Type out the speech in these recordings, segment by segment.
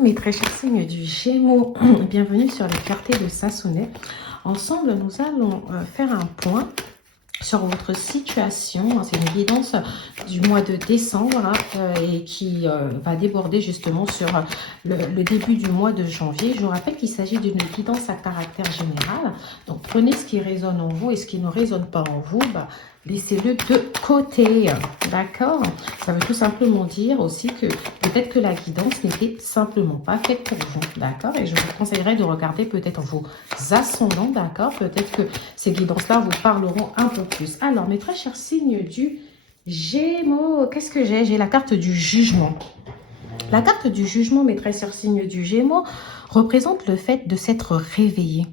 mes très chers signes du Gémeaux, bienvenue sur les clartés de Sassonet. Ensemble, nous allons faire un point sur votre situation. C'est une guidance du mois de décembre et qui va déborder justement sur le début du mois de janvier. Je vous rappelle qu'il s'agit d'une guidance à caractère général. Donc prenez ce qui résonne en vous et ce qui ne résonne pas en vous, laissez-le de côté. D'accord? Ça veut tout simplement dire aussi que peut-être que la guidance n'était simplement pas faite pour vous. D'accord? Et je vous conseillerais de regarder peut-être vos ascendants. D'accord? Peut-être que ces guidances-là vous parleront un peu plus. Alors, mes très chers signes du Gémeaux, qu'est-ce que j'ai? J'ai la carte du jugement. La carte du jugement, mes très chers signes du Gémeaux, représente le fait de s'être réveillé.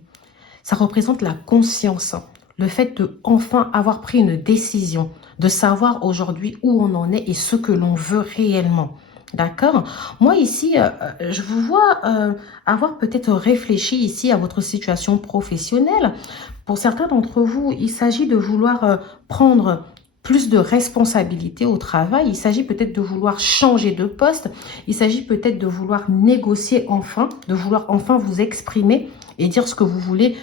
Ça représente la conscience, le fait de enfin avoir pris une décision, de savoir aujourd'hui où on en est et ce que l'on veut réellement. D'accord? Moi ici, je vous vois avoir peut-être réfléchi ici à votre situation professionnelle. Pour certains d'entre vous, il s'agit de vouloir prendre plus de responsabilités au travail. Il s'agit peut-être de vouloir changer de poste. Il s'agit peut-être de vouloir négocier enfin, de vouloir enfin vous exprimer et dire ce que vous voulez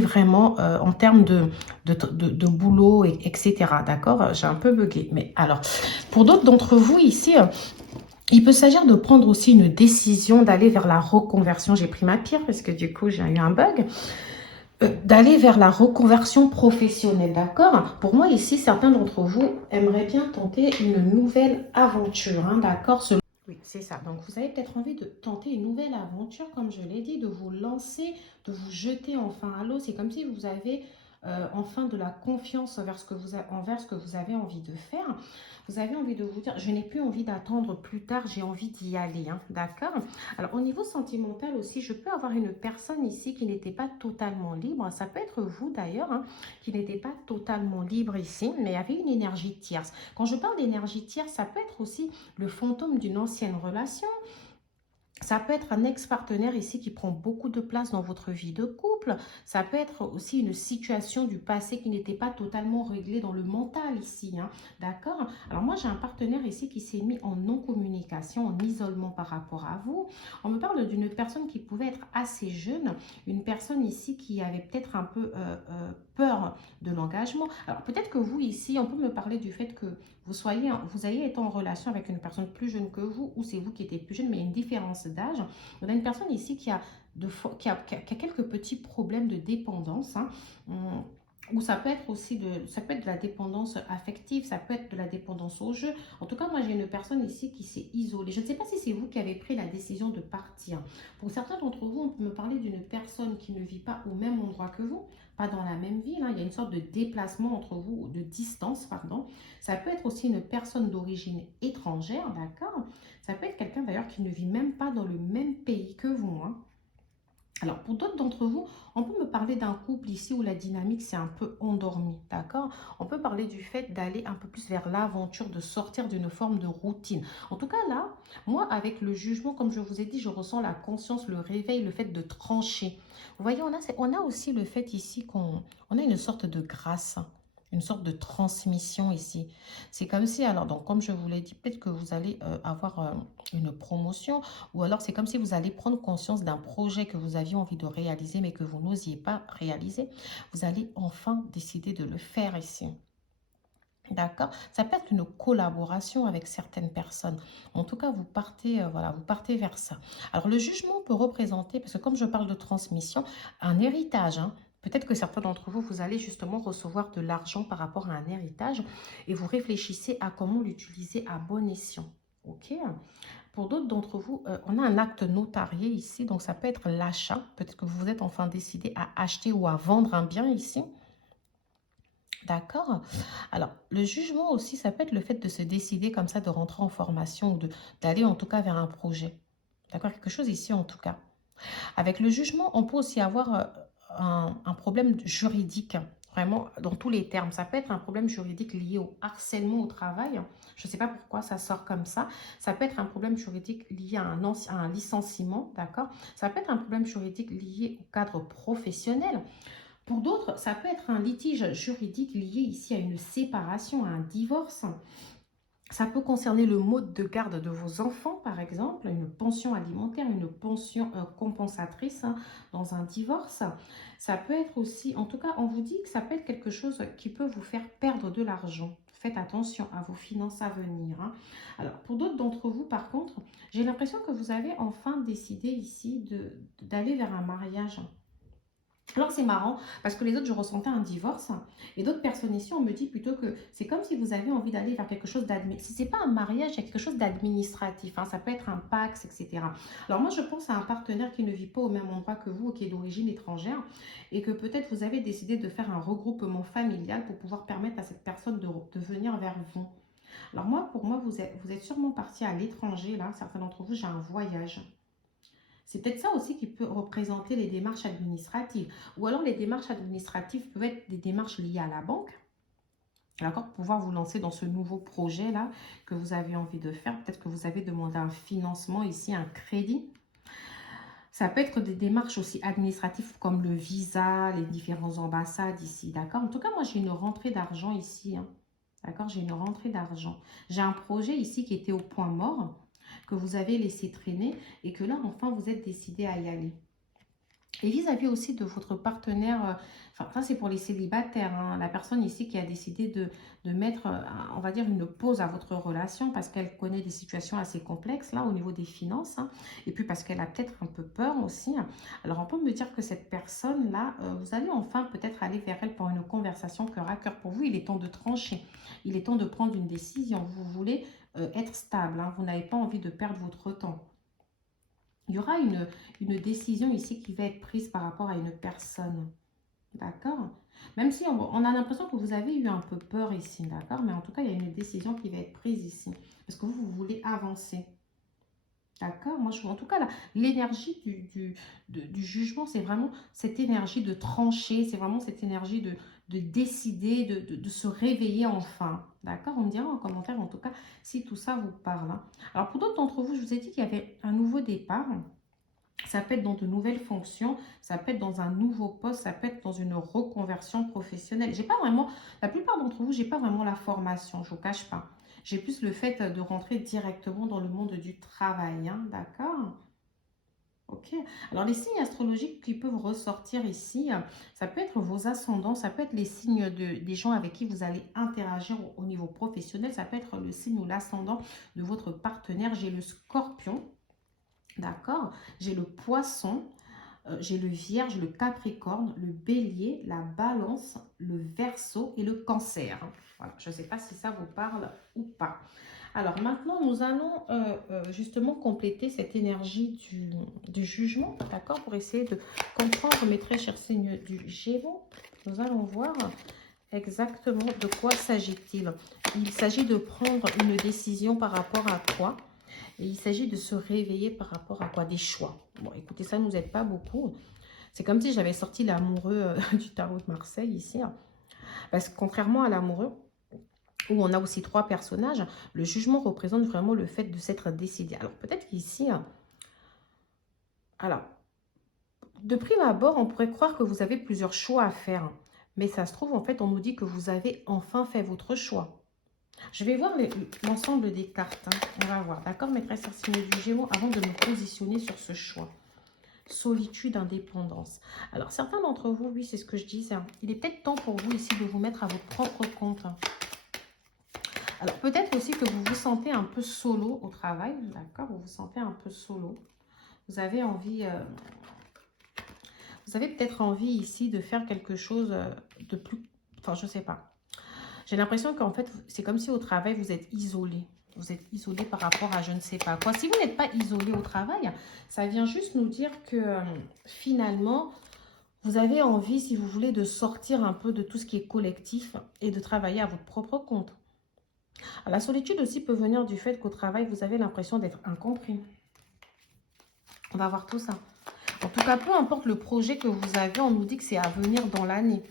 vraiment en termes de boulot, etc. D'accord? J'ai un peu bugué. Mais alors, pour d'autres d'entre vous ici, il peut s'agir de prendre aussi une décision d'aller vers la reconversion. J'ai pris ma pierre parce que du coup, j'ai eu un bug. D'aller vers la reconversion professionnelle, d'accord? Pour moi, ici, certains d'entre vous aimeraient bien tenter une nouvelle aventure, hein, d'accord? Oui, c'est ça. Donc, vous avez peut-être envie de tenter une nouvelle aventure, comme je l'ai dit, de vous lancer, de vous jeter enfin à l'eau. C'est comme si vous avez enfin de la confiance envers envers ce que vous avez envie de faire. Vous avez envie de vous dire, je n'ai plus envie d'attendre plus tard, j'ai envie d'y aller, hein, d'accord? Alors, au niveau sentimental aussi, je peux avoir une personne ici qui n'était pas totalement libre. Ça peut être vous d'ailleurs, hein, qui n'était pas totalement libre ici, mais avait une énergie tierce. Quand je parle d'énergie tierce, ça peut être aussi le fantôme d'une ancienne relation. Ça peut être un ex-partenaire ici qui prend beaucoup de place dans votre vie de couple. Ça peut être aussi une situation du passé qui n'était pas totalement réglée dans le mental ici. Hein, d'accord? Alors moi, j'ai un partenaire ici qui s'est mis en non-communication, en isolement par rapport à vous. On me parle d'une personne qui pouvait être assez jeune. Une personne ici qui avait peut-être un peu peur de l'engagement. Alors peut-être que vous ici, on peut me parler du fait que vous ayez été en relation avec une personne plus jeune que vous, ou c'est vous qui étiez plus jeune, mais il y a une différence d'âge. On a une personne ici qui a quelques petits problèmes de dépendance, hein, ou ça peut être aussi ça peut être de la dépendance affective, ça peut être de la dépendance au jeu. En tout cas, moi, j'ai une personne ici qui s'est isolée. Je ne sais pas si c'est vous qui avez pris la décision de partir. Pour certains d'entre vous, on peut me parler d'une personne qui ne vit pas au même endroit que vous, pas dans la même ville. Hein. Il y a une sorte de déplacement entre vous, de distance, pardon. Ça peut être aussi une personne d'origine étrangère, d'accord? Ça peut être quelqu'un d'ailleurs qui ne vit même pas dans le même pays que vous. Hein. Alors, pour d'autres d'entre vous, on peut me parler d'un couple ici où la dynamique s'est un peu endormie, d'accord? On peut parler du fait d'aller un peu plus vers l'aventure, de sortir d'une forme de routine. En tout cas, là, moi, avec le jugement, comme je vous ai dit, je ressens la conscience, le réveil, le fait de trancher. Vous voyez, on a aussi le fait ici qu'on a une sorte de grâce, une sorte de transmission ici. C'est comme si, alors, donc, comme je vous l'ai dit, peut-être que vous allez avoir une promotion, ou alors c'est comme si vous allez prendre conscience d'un projet que vous aviez envie de réaliser, mais que vous n'osiez pas réaliser. Vous allez enfin décider de le faire ici. D'accord? Ça peut être une collaboration avec certaines personnes. En tout cas, voilà, vous partez vers ça. Alors, le jugement peut représenter, parce que comme je parle de transmission, un héritage. Hein. Peut-être que certains d'entre vous, vous allez justement recevoir de l'argent par rapport à un héritage et vous réfléchissez à comment l'utiliser à bon escient. OK? Pour d'autres d'entre vous, on a un acte notarié ici, donc ça peut être l'achat. Peut-être que vous vous êtes enfin décidé à acheter ou à vendre un bien ici. D'accord? Alors, le jugement aussi, ça peut être le fait de se décider comme ça, de rentrer en formation ou d'aller en tout cas vers un projet. D'accord? Quelque chose ici en tout cas. Avec le jugement, on peut aussi avoir un problème juridique, vraiment dans tous les termes. Ça peut être un problème juridique lié au harcèlement au travail. Je ne sais pas pourquoi ça sort comme ça. Ça peut être un problème juridique lié à un licenciement, d'accord? Ça peut être un problème juridique lié au cadre professionnel. Pour d'autres, ça peut être un litige juridique lié ici à une séparation, à un divorce. Ça peut concerner le mode de garde de vos enfants, par exemple, une pension alimentaire, une pension compensatrice hein, dans un divorce. Ça peut être aussi, en tout cas, on vous dit que ça peut être quelque chose qui peut vous faire perdre de l'argent. Faites attention à vos finances à venir. Hein. Alors, pour d'autres d'entre vous, par contre, j'ai l'impression que vous avez enfin décidé ici d'aller vers un mariage. Alors c'est marrant parce que les autres je ressentais un divorce et d'autres personnes ici on me dit plutôt que c'est comme si vous avez envie d'aller vers quelque chose d'administratif. Si c'est pas un mariage, il y a quelque chose d'administratif, hein, ça peut être un Pax, etc. Alors moi je pense à un partenaire qui ne vit pas au même endroit que vous, qui est d'origine étrangère et que peut-être vous avez décidé de faire un regroupement familial pour pouvoir permettre à cette personne de venir vers vous. Alors moi pour moi vous êtes sûrement parti à l'étranger là, certains d'entre vous j'ai un voyage. C'est peut-être ça aussi qui peut représenter les démarches administratives. Ou alors les démarches administratives peuvent être des démarches liées à la banque. D'accord, pour pouvoir vous lancer dans ce nouveau projet-là que vous avez envie de faire. Peut-être que vous avez demandé un financement ici, un crédit. Ça peut être des démarches aussi administratives comme le visa, les différentes ambassades ici. D'accord, en tout cas, moi, j'ai une rentrée d'argent ici. Hein. D'accord, j'ai une rentrée d'argent. J'ai un projet ici qui était au point mort, que vous avez laissé traîner et que là, enfin, vous êtes décidé à y aller. Et vis-à-vis aussi de votre partenaire, enfin ça c'est pour les célibataires, hein, la personne ici qui a décidé de mettre, on va dire, une pause à votre relation parce qu'elle connaît des situations assez complexes là au niveau des finances, hein, et puis parce qu'elle a peut-être un peu peur aussi. Alors on peut me dire que cette personne-là, vous allez enfin peut-être aller vers elle pour une conversation cœur à cœur. Pour vous, il est temps de trancher, il est temps de prendre une décision. Vous voulez être stable, hein, vous n'avez pas envie de perdre votre temps. Il y aura une décision ici qui va être prise par rapport à une personne. D'accord? Même si on a l'impression que vous avez eu un peu peur ici, d'accord? Mais en tout cas, il y a une décision qui va être prise ici. Parce que vous voulez avancer. D'accord? Moi, en tout cas, l'énergie du jugement, c'est vraiment cette énergie de trancher, c'est vraiment cette énergie de décider, de se réveiller enfin. D'accord? On me dira en commentaire, en tout cas, si tout ça vous parle. Hein. Alors, pour d'autres d'entre vous, je vous ai dit qu'il y avait un nouveau départ. Ça peut être dans de nouvelles fonctions, ça peut être dans un nouveau poste, ça peut être dans une reconversion professionnelle. J'ai pas vraiment, la plupart d'entre vous, j'ai pas vraiment la formation, je vous cache pas. J'ai plus le fait de rentrer directement dans le monde du travail, hein, d'accord? Ok. Alors les signes astrologiques qui peuvent ressortir ici, ça peut être vos ascendants, ça peut être les signes des gens avec qui vous allez interagir au niveau professionnel, ça peut être le signe ou l'ascendant de votre partenaire. J'ai le scorpion. D'accord? J'ai le poisson, j'ai le vierge, le capricorne, le bélier, la balance, le verseau et le cancer. Voilà, je ne sais pas si ça vous parle ou pas. Alors maintenant, nous allons justement compléter cette énergie du jugement, d'accord? Pour essayer de comprendre mes très chers signes du Gémeaux. Nous allons voir exactement de quoi s'agit-il. Il s'agit de prendre une décision par rapport à quoi? Et il s'agit de se réveiller par rapport à quoi? Des choix. Bon, écoutez, ça ne nous aide pas beaucoup. C'est comme si j'avais sorti l'amoureux du tarot de Marseille ici. Hein. Parce que contrairement à l'amoureux, où on a aussi 3 personnages, le jugement représente vraiment le fait de s'être décidé. Alors peut-être qu'ici, alors, de prime abord, on pourrait croire que vous avez plusieurs choix à faire. Mais ça se trouve, en fait, on nous dit que vous avez enfin fait votre choix. Je vais voir l'ensemble des cartes. Hein. On va voir. D'accord, mes très chers signes du Gémeaux, avant de me positionner sur ce choix. Solitude, indépendance. Alors, certains d'entre vous, oui, c'est ce que je disais. Hein. Il est peut-être temps pour vous ici de vous mettre à votre propre compte. Hein. Alors, peut-être aussi que vous vous sentez un peu solo au travail. D'accord, vous vous sentez un peu solo. Vous avez envie... vous avez peut-être envie ici de faire quelque chose de plus... Enfin, je ne sais pas. J'ai l'impression qu'en fait, c'est comme si au travail, vous êtes isolé. Vous êtes isolé par rapport à je ne sais pas quoi. Si vous n'êtes pas isolé au travail, ça vient juste nous dire que finalement, vous avez envie, si vous voulez, de sortir un peu de tout ce qui est collectif et de travailler à votre propre compte. Alors, la solitude aussi peut venir du fait qu'au travail, vous avez l'impression d'être incompris. On va voir tout ça. En tout cas, peu importe le projet que vous avez, on nous dit que c'est à venir dans l'année.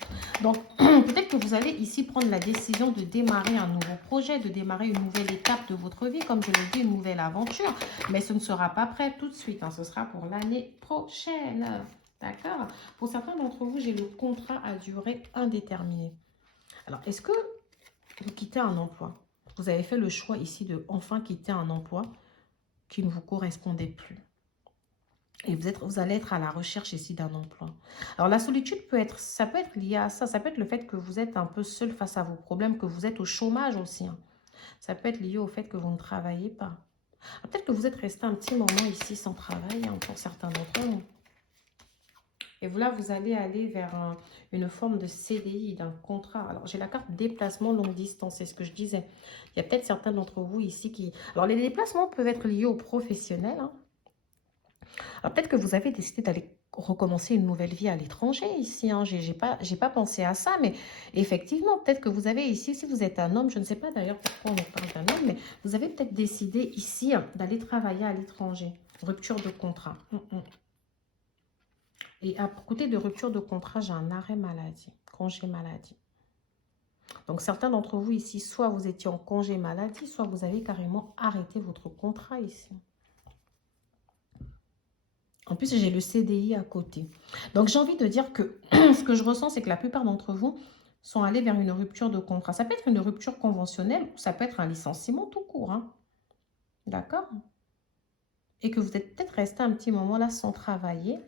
Donc, peut-être que vous allez ici prendre la décision de démarrer un nouveau projet, de démarrer une nouvelle étape de votre vie, comme je l'ai dit, une nouvelle aventure. Mais ce ne sera pas prêt tout de suite, hein, ce sera pour l'année prochaine. D'accord? Pour certains d'entre vous, j'ai le contrat à durée indéterminée. Alors, est-ce que vous quittez un emploi? Vous avez fait le choix ici de enfin quitter un emploi qui ne vous correspondait plus. Et vous allez être à la recherche ici d'un emploi. Alors, la solitude ça peut être lié à ça. Ça peut être le fait que vous êtes un peu seul face à vos problèmes, que vous êtes au chômage aussi, hein. Ça peut être lié au fait que vous ne travaillez pas. Peut-être que vous êtes resté un petit moment ici sans travail, hein, pour certains d'entre vous. Et là, vous allez aller vers une forme de CDI, d'un contrat. Alors, j'ai la carte déplacement longue distance, c'est ce que je disais. Il y a peut-être certains d'entre vous ici qui... Alors, les déplacements peuvent être liés aux professionnels, hein. Alors, peut-être que vous avez décidé d'aller recommencer une nouvelle vie à l'étranger ici, hein. J'ai pas pensé à ça, mais effectivement, peut-être que vous avez ici, si vous êtes un homme, je ne sais pas d'ailleurs pourquoi on parle d'un homme, mais vous avez peut-être décidé ici, hein, d'aller travailler à l'étranger. Rupture de contrat. Et à côté de rupture de contrat, j'ai un arrêt maladie, congé maladie. Donc, certains d'entre vous ici, soit vous étiez en congé maladie, soit vous avez carrément arrêté votre contrat ici. En plus, j'ai le CDI à côté. Donc, j'ai envie de dire que ce que je ressens, c'est que la plupart d'entre vous sont allés vers une rupture de contrat. Ça peut être une rupture conventionnelle ou ça peut être un licenciement tout court, hein. D'accord? Et que vous êtes peut-être resté un petit moment là sans travailler.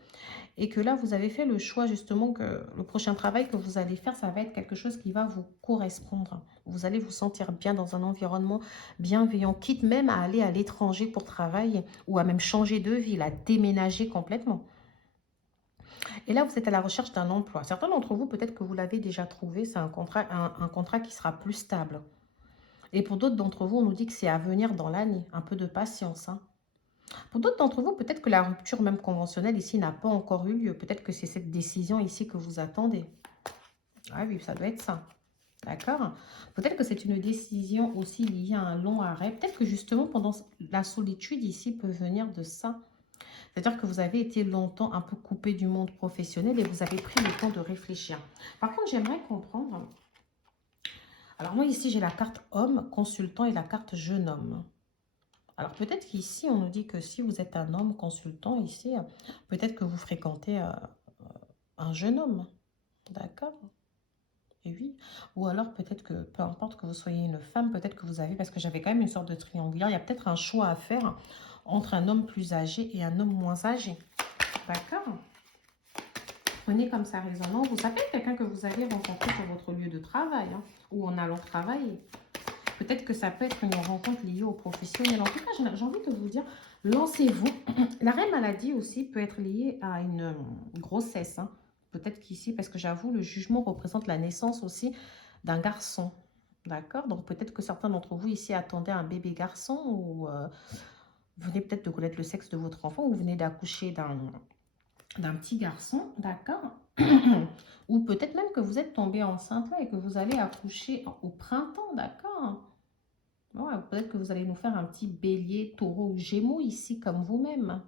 Et que là, vous avez fait le choix justement que le prochain travail que vous allez faire, ça va être quelque chose qui va vous correspondre. Vous allez vous sentir bien dans un environnement bienveillant, quitte même à aller à l'étranger pour travailler ou à même changer de ville, à déménager complètement. Et là, vous êtes à la recherche d'un emploi. Certains d'entre vous, peut-être que vous l'avez déjà trouvé, c'est un contrat qui sera plus stable. Et pour d'autres d'entre vous, on nous dit que c'est à venir dans l'année. Un peu de patience, hein. Pour d'autres d'entre vous, peut-être que la rupture même conventionnelle ici n'a pas encore eu lieu. Peut-être que c'est cette décision ici que vous attendez. Ah oui, ça doit être ça. D'accord? Peut-être que c'est une décision aussi liée à un long arrêt. Peut-être que justement, pendant la solitude ici peut venir de ça. C'est-à-dire que vous avez été longtemps un peu coupé du monde professionnel et vous avez pris le temps de réfléchir. Par contre, j'aimerais comprendre. Alors moi, ici, j'ai la carte homme, consultant et la carte jeune homme. Alors, peut-être qu'ici, on nous dit que si vous êtes un homme consultant ici, peut-être que vous fréquentez un jeune homme. D'accord? Et oui. Ou alors, peut-être que, peu importe que vous soyez une femme, peut-être que vous avez, parce que j'avais quand même une sorte de triangulaire, il y a peut-être un choix à faire entre un homme plus âgé et un homme moins âgé. D'accord? Prenez comme ça résonnant. Vous savez quelqu'un que vous allez rencontrer sur votre lieu de travail, hein, ou en allant travailler. Peut-être que ça peut être une rencontre liée au professionnel. En tout cas, j'ai envie de vous dire, lancez-vous. L'arrêt maladie aussi peut être lié à une grossesse, hein. Peut-être qu'ici, parce que j'avoue, le jugement représente la naissance aussi d'un garçon. D'accord? Donc peut-être que certains d'entre vous ici attendaient un bébé garçon ou venez peut-être de connaître le sexe de votre enfant ou vous venez d'accoucher d'un petit garçon. D'accord? Ou peut-être même que vous êtes tombé enceinte là et que vous allez accoucher au printemps. D'accord? Ouais, peut-être que vous allez nous faire un petit bélier, taureau ou gémeaux ici, comme vous-même.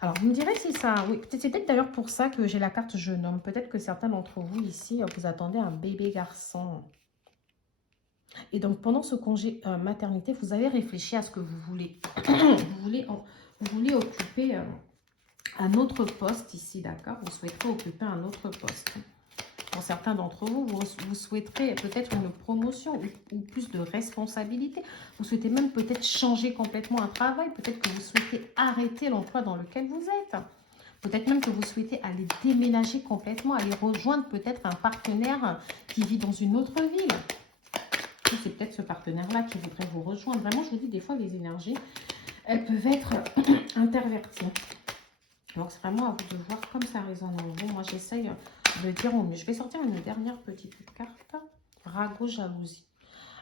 Alors, vous me direz si ça... Oui, c'est peut-être d'ailleurs pour ça que j'ai la carte jeune homme. Peut-être que certains d'entre vous ici, vous attendez un bébé garçon. Et donc, pendant ce congé maternité, vous avez réfléchi à ce que vous voulez. vous voulez occuper un autre poste ici, d'accord? Vous souhaiterez occuper un autre poste. Pour certains d'entre vous, vous souhaiterez peut-être une promotion ou plus de responsabilité. Vous souhaitez même peut-être changer complètement un travail. Peut-être que vous souhaitez arrêter l'emploi dans lequel vous êtes. Peut-être même que vous souhaitez aller déménager complètement, aller rejoindre peut-être un partenaire qui vit dans une autre ville. C'est peut-être ce partenaire-là qui voudrait vous rejoindre. Vraiment, je vous dis, des fois, les énergies, elles peuvent être interverties. Donc, c'est vraiment à vous de voir comme ça résonne en vous. Moi, j'essaye de dire au mieux. Je vais sortir une dernière petite carte. Ragot, jalousie.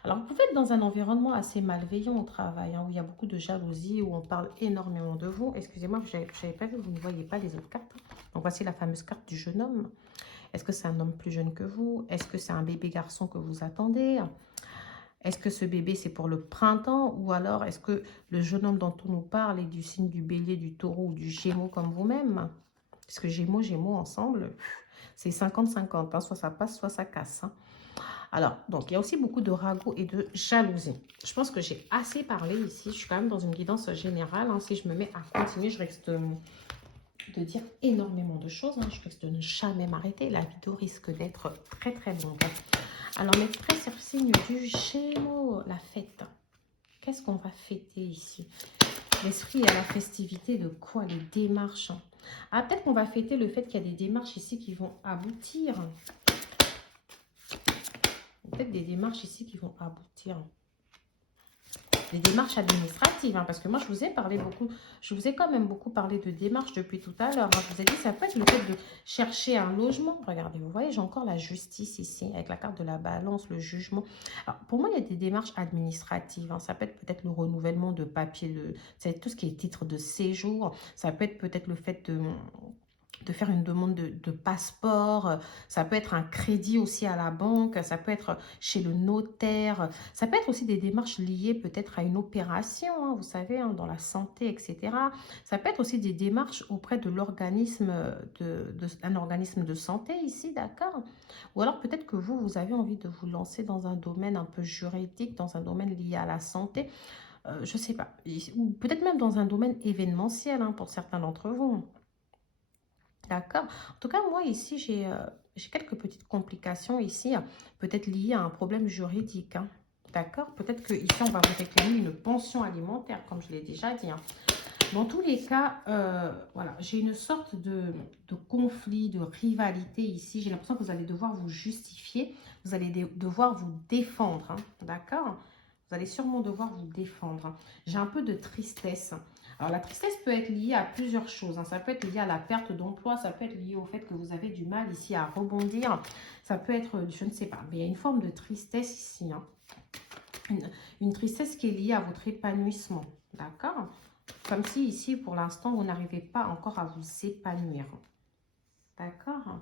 Alors, vous pouvez être dans un environnement assez malveillant au travail, hein, où il y a beaucoup de jalousie, où on parle énormément de vous. Excusez-moi, je n'avais pas vu, vous ne voyez pas les autres cartes. Donc, voici la fameuse carte du jeune homme. Est-ce que c'est un homme plus jeune que vous? Est-ce que c'est un bébé garçon que vous attendez? Est-ce que ce bébé, c'est pour le printemps? Ou alors, est-ce que le jeune homme dont on nous parle est du signe du bélier, du taureau ou du gémeaux comme vous-même? Parce que gémeaux ensemble, c'est 50-50. Hein, soit ça passe, soit ça casse. Hein. Alors, donc, il y a aussi beaucoup de ragots et de jalousie. Je pense que j'ai assez parlé ici. Je suis quand même dans une guidance générale. Hein. Si je me mets à continuer, je reste de dire énormément de choses. Hein. Je risque de ne jamais m'arrêter. La vidéo risque d'être très très longue. Alors, mes très chers signes du Gémeaux, la fête. Qu'est-ce qu'on va fêter ici? L'esprit à la festivité de quoi? Les démarches. Ah, peut-être qu'on va fêter le fait qu'il y a des démarches ici qui vont aboutir. Peut-être des démarches ici qui vont aboutir. Des démarches administratives, hein, parce que moi, je vous ai parlé beaucoup, je vous ai quand même beaucoup parlé de démarches depuis tout à l'heure. Hein. Je vous ai dit, ça peut être le fait de chercher un logement. Regardez, vous voyez, j'ai encore la justice ici, avec la carte de la balance, le jugement. Alors, pour moi, il y a des démarches administratives. Hein. Ça peut être peut-être le renouvellement de papier, c'est tout ce qui est titre de séjour. Ça peut être peut-être le fait de faire une demande de passeport, ça peut être un crédit aussi à la banque, ça peut être chez le notaire, ça peut être aussi des démarches liées peut-être à une opération, hein, vous savez, hein, dans la santé, etc. Ça peut être aussi des démarches auprès de l'organisme, un organisme de santé ici, d'accord? Ou alors peut-être que vous avez envie de vous lancer dans un domaine un peu juridique, dans un domaine lié à la santé, je ne sais pas, ou peut-être même dans un domaine événementiel, hein, pour certains d'entre vous. D'accord. En tout cas, moi, ici, j'ai quelques petites complications ici, hein, peut-être liées à un problème juridique. Hein. D'accord. Peut-être que ici, on va vous réclamer une pension alimentaire, comme je l'ai déjà dit. Hein. Dans tous les cas, voilà, j'ai une sorte de conflit, de rivalité ici. J'ai l'impression que vous allez devoir vous justifier. Vous allez devoir vous défendre. Hein. D'accord. Vous allez sûrement devoir vous défendre. Hein. J'ai un peu de tristesse. Alors, la tristesse peut être liée à plusieurs choses. Hein. Ça peut être lié à la perte d'emploi. Ça peut être lié au fait que vous avez du mal ici à rebondir. Ça peut être, je ne sais pas, mais il y a une forme de tristesse ici. Hein. Une tristesse qui est liée à votre épanouissement. D'accord? Comme si ici, pour l'instant, vous n'arrivez pas encore à vous épanouir. D'accord?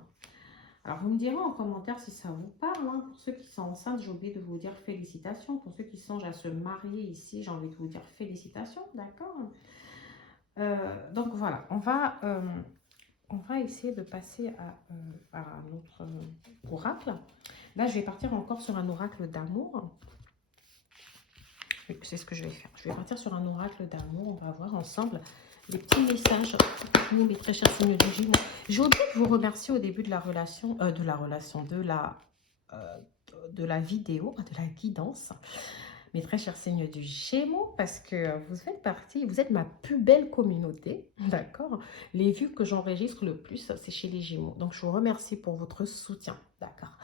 Alors, vous me direz en commentaire si ça vous parle. Hein. Pour ceux qui sont enceintes, j'ai oublié de vous dire félicitations. Pour ceux qui songent à se marier ici, j'ai envie de vous dire félicitations. D'accord? Donc, voilà. On va essayer de passer à un autre oracle. Là, je vais partir encore sur un oracle d'amour. C'est ce que je vais faire. Je vais partir sur un oracle d'amour. On va voir ensemble les petits messages pour nous, mes très chers signes du Gémeaux. J'ai oublié de vous remercier au début de la relation, de la vidéo, de la guidance, mes très chers signes du Gémeaux, parce que vous faites partie, vous êtes ma plus belle communauté, d'accord? Les vues que j'enregistre le plus, c'est chez les Gémeaux. Donc, je vous remercie pour votre soutien, d'accord?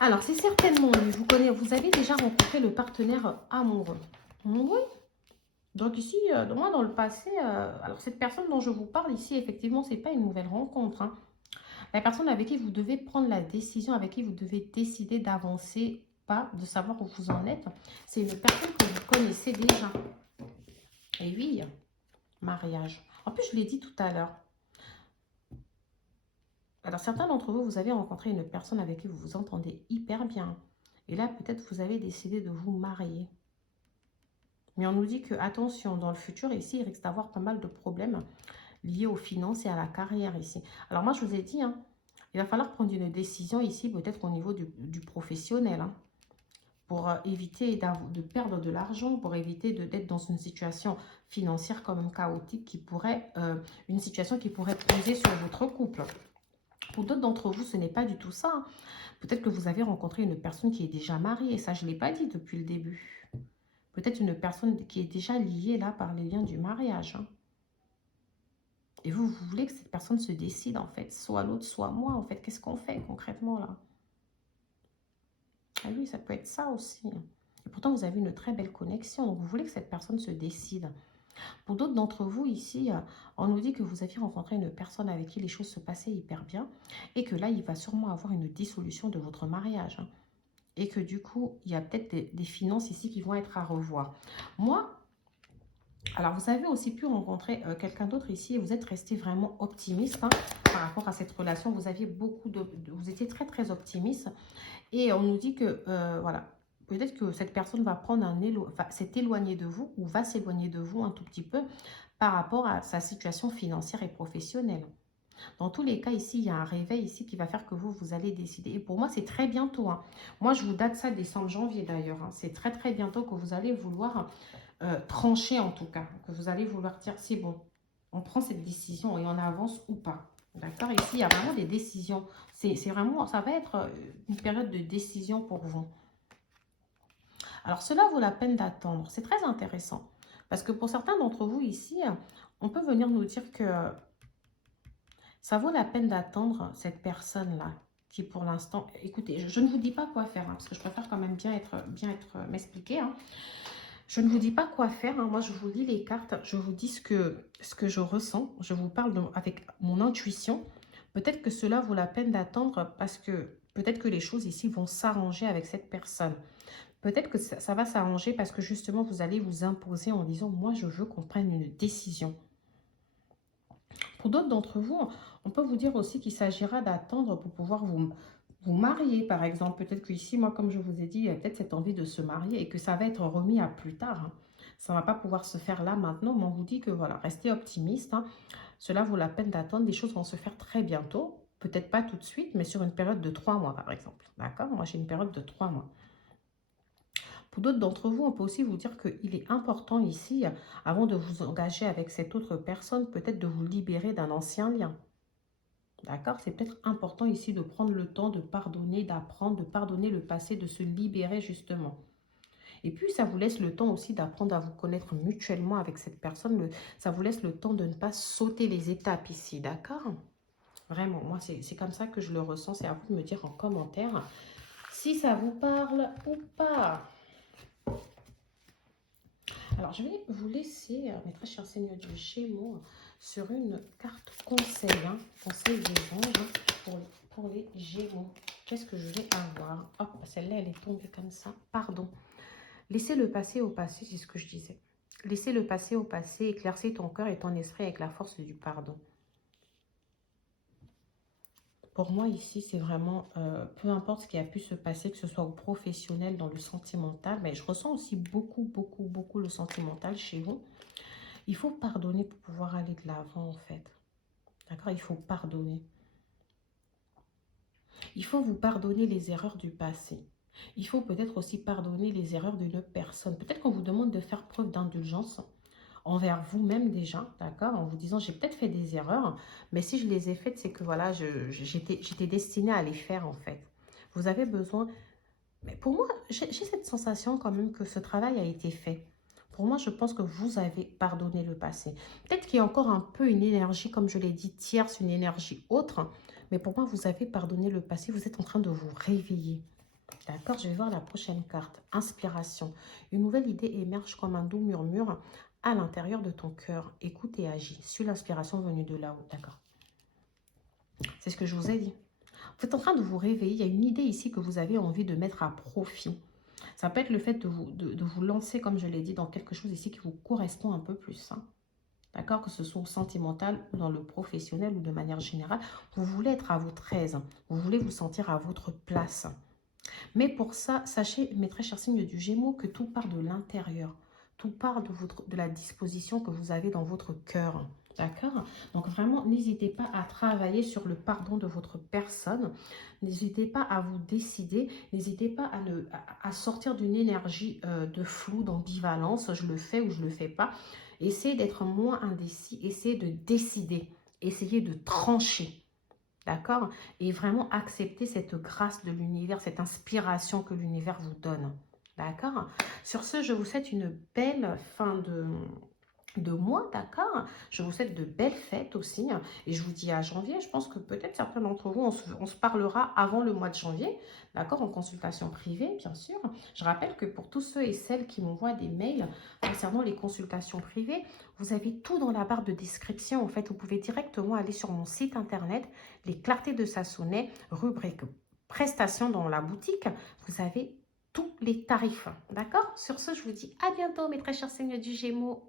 Alors, c'est certainement lui. Vous avez déjà rencontré le partenaire amoureux. Oui. Donc ici, moi dans le passé, alors cette personne dont je vous parle ici, effectivement, c'est pas une nouvelle rencontre. Hein. La personne avec qui vous devez prendre la décision, avec qui vous devez décider d'avancer, pas de savoir où vous en êtes, c'est une personne que vous connaissez déjà. Et oui, mariage. En plus, je l'ai dit tout à l'heure. Alors, certains d'entre vous, vous avez rencontré une personne avec qui vous vous entendez hyper bien. Et là, peut-être vous avez décidé de vous marier. Mais on nous dit que, attention, dans le futur, ici, il risque d'avoir pas mal de problèmes liés aux finances et à la carrière ici. Alors, moi, je vous ai dit, hein, il va falloir prendre une décision ici, peut-être au niveau du professionnel, hein, pour éviter de perdre de l'argent, pour éviter d'être dans une situation financière quand même chaotique, une situation qui pourrait peser sur votre couple. Pour d'autres d'entre vous, ce n'est pas du tout ça. Hein. Peut-être que vous avez rencontré une personne qui est déjà mariée, et ça, je ne l'ai pas dit depuis le début. Peut-être une personne qui est déjà liée là par les liens du mariage. Hein. Et vous voulez que cette personne se décide en fait, soit l'autre, soit moi en fait. Qu'est-ce qu'on fait concrètement là? Ah oui, ça peut être ça aussi. Et pourtant, vous avez une très belle connexion. Donc, vous voulez que cette personne se décide. Pour d'autres d'entre vous ici, on nous dit que vous aviez rencontré une personne avec qui les choses se passaient hyper bien. Et que là, il va sûrement avoir une dissolution de votre mariage. Hein. Et que du coup, il y a peut-être des finances ici qui vont être à revoir. Moi, alors vous avez aussi pu rencontrer quelqu'un d'autre ici et vous êtes resté vraiment optimiste hein, par rapport à cette relation. Vous aviez vous étiez très très optimiste et on nous dit que voilà, peut-être que cette personne va prendre s'est éloignée de vous ou va s'éloigner de vous un tout petit peu par rapport à sa situation financière et professionnelle. Dans tous les cas, ici, il y a un réveil ici qui va faire que vous allez décider. Et pour moi, c'est très bientôt. Hein. Moi, je vous date ça décembre, janvier d'ailleurs. Hein. C'est très, très bientôt que vous allez vouloir trancher en tout cas. Que vous allez vouloir dire, c'est bon. On prend cette décision et on avance ou pas. D'accord? Ici, il y a vraiment des décisions. C'est vraiment, ça va être une période de décision pour vous. Alors, cela vaut la peine d'attendre. C'est très intéressant. Parce que pour certains d'entre vous ici, on peut venir nous dire que ça vaut la peine d'attendre cette personne-là qui, pour l'instant... Écoutez, je ne vous dis pas quoi faire, hein, parce que je préfère quand même m'expliquer. Hein. Je ne vous dis pas quoi faire. Hein. Moi, je vous lis les cartes. Je vous dis ce que je ressens. Je vous parle avec mon intuition. Peut-être que cela vaut la peine d'attendre parce que peut-être que les choses ici vont s'arranger avec cette personne. Peut-être que ça va s'arranger parce que justement, vous allez vous imposer en disant « Moi, je veux qu'on prenne une décision ». Pour d'autres d'entre vous, on peut vous dire aussi qu'il s'agira d'attendre pour pouvoir vous marier, par exemple. Peut-être qu'ici, moi, comme je vous ai dit, il y a peut-être cette envie de se marier et que ça va être remis à plus tard. Hein. Ça ne va pas pouvoir se faire là, maintenant, mais on vous dit que, voilà, restez optimiste. Hein. Cela vaut la peine d'attendre. Des choses vont se faire très bientôt. Peut-être pas tout de suite, mais sur une période de 3 mois, par exemple. D'accord? Moi, j'ai une période de 3 mois. Pour d'autres d'entre vous, on peut aussi vous dire qu'il est important ici, avant de vous engager avec cette autre personne, peut-être de vous libérer d'un ancien lien. D'accord? C'est peut-être important ici de prendre le temps de pardonner, d'apprendre, de pardonner le passé, de se libérer justement. Et puis, ça vous laisse le temps aussi d'apprendre à vous connaître mutuellement avec cette personne. Ça vous laisse le temps de ne pas sauter les étapes ici, d'accord? Vraiment, moi, c'est comme ça que je le ressens. C'est à vous de me dire en commentaire si ça vous parle ou pas. Alors, je vais vous laisser, mes très chers seigneurs du Gémeaux, sur une carte conseil, hein, conseil des anges pour les Gémeaux. Qu'est-ce que je vais avoir? Hop, celle-là, elle est tombée comme ça. Pardon. Laissez le passé au passé, c'est ce que je disais. Laissez le passé au passé, éclaircir ton cœur et ton esprit avec la force du pardon. Pour moi, ici, c'est vraiment, peu importe ce qui a pu se passer, que ce soit au professionnel, dans le sentimental, mais je ressens aussi beaucoup le sentimental chez vous. Il faut pardonner pour pouvoir aller de l'avant, en fait. D'accord? Il faut pardonner. Il faut vous pardonner les erreurs du passé. Il faut peut-être aussi pardonner les erreurs d'une autre personne. Peut-être qu'on vous demande de faire preuve d'indulgence envers vous-même déjà, d'accord? En vous disant, j'ai peut-être fait des erreurs, mais si je les ai faites, c'est que voilà, j'étais destinée à les faire, en fait. Vous avez besoin... Mais pour moi, j'ai cette sensation quand même que ce travail a été fait. Pour moi, je pense que vous avez pardonné le passé. Peut-être qu'il y a encore un peu une énergie, comme je l'ai dit, tierce, une énergie autre. Mais pour moi, vous avez pardonné le passé. Vous êtes en train de vous réveiller. D'accord? Je vais voir la prochaine carte. Inspiration. Une nouvelle idée émerge comme un doux murmure à l'intérieur de ton cœur. Écoute et agis. Suis l'inspiration venue de là-haut. D'accord? C'est ce que je vous ai dit. Vous êtes en train de vous réveiller. Il y a une idée ici que vous avez envie de mettre à profit. Ça peut être le fait de vous lancer, comme je l'ai dit, dans quelque chose ici qui vous correspond un peu plus. Hein. D'accord? Que ce soit sentimental ou dans le professionnel ou de manière générale. Vous voulez être à votre aise. Vous voulez vous sentir à votre place. Mais pour ça, sachez, mes très chers signes du Gémeaux, que tout part de l'intérieur. Tout part de la disposition que vous avez dans votre cœur. D'accord? Donc vraiment, n'hésitez pas à travailler sur le pardon de votre personne. N'hésitez pas à vous décider. N'hésitez pas à sortir d'une énergie de flou, d'ambivalence. Je le fais ou je ne le fais pas. Essayez d'être moins indécis. Essayez de décider. Essayez de trancher. D'accord? Et vraiment accepter cette grâce de l'univers, cette inspiration que l'univers vous donne. D'accord? Sur ce, je vous souhaite une belle fin de mois, d'accord? Je vous souhaite de belles fêtes aussi. Et je vous dis à janvier. Je pense que peut-être certains d'entre vous, on se parlera avant le mois de janvier, d'accord? En consultation privée, bien sûr. Je rappelle que pour tous ceux et celles qui m'envoient des mails concernant les consultations privées, vous avez tout dans la barre de description. En fait, vous pouvez directement aller sur mon site internet, Les Clartés de Sassonnet, rubrique prestations dans la boutique. Vous avez tous les tarifs, d'accord? Sur ce, je vous dis à bientôt, mes très chers seigneurs du Gémeaux.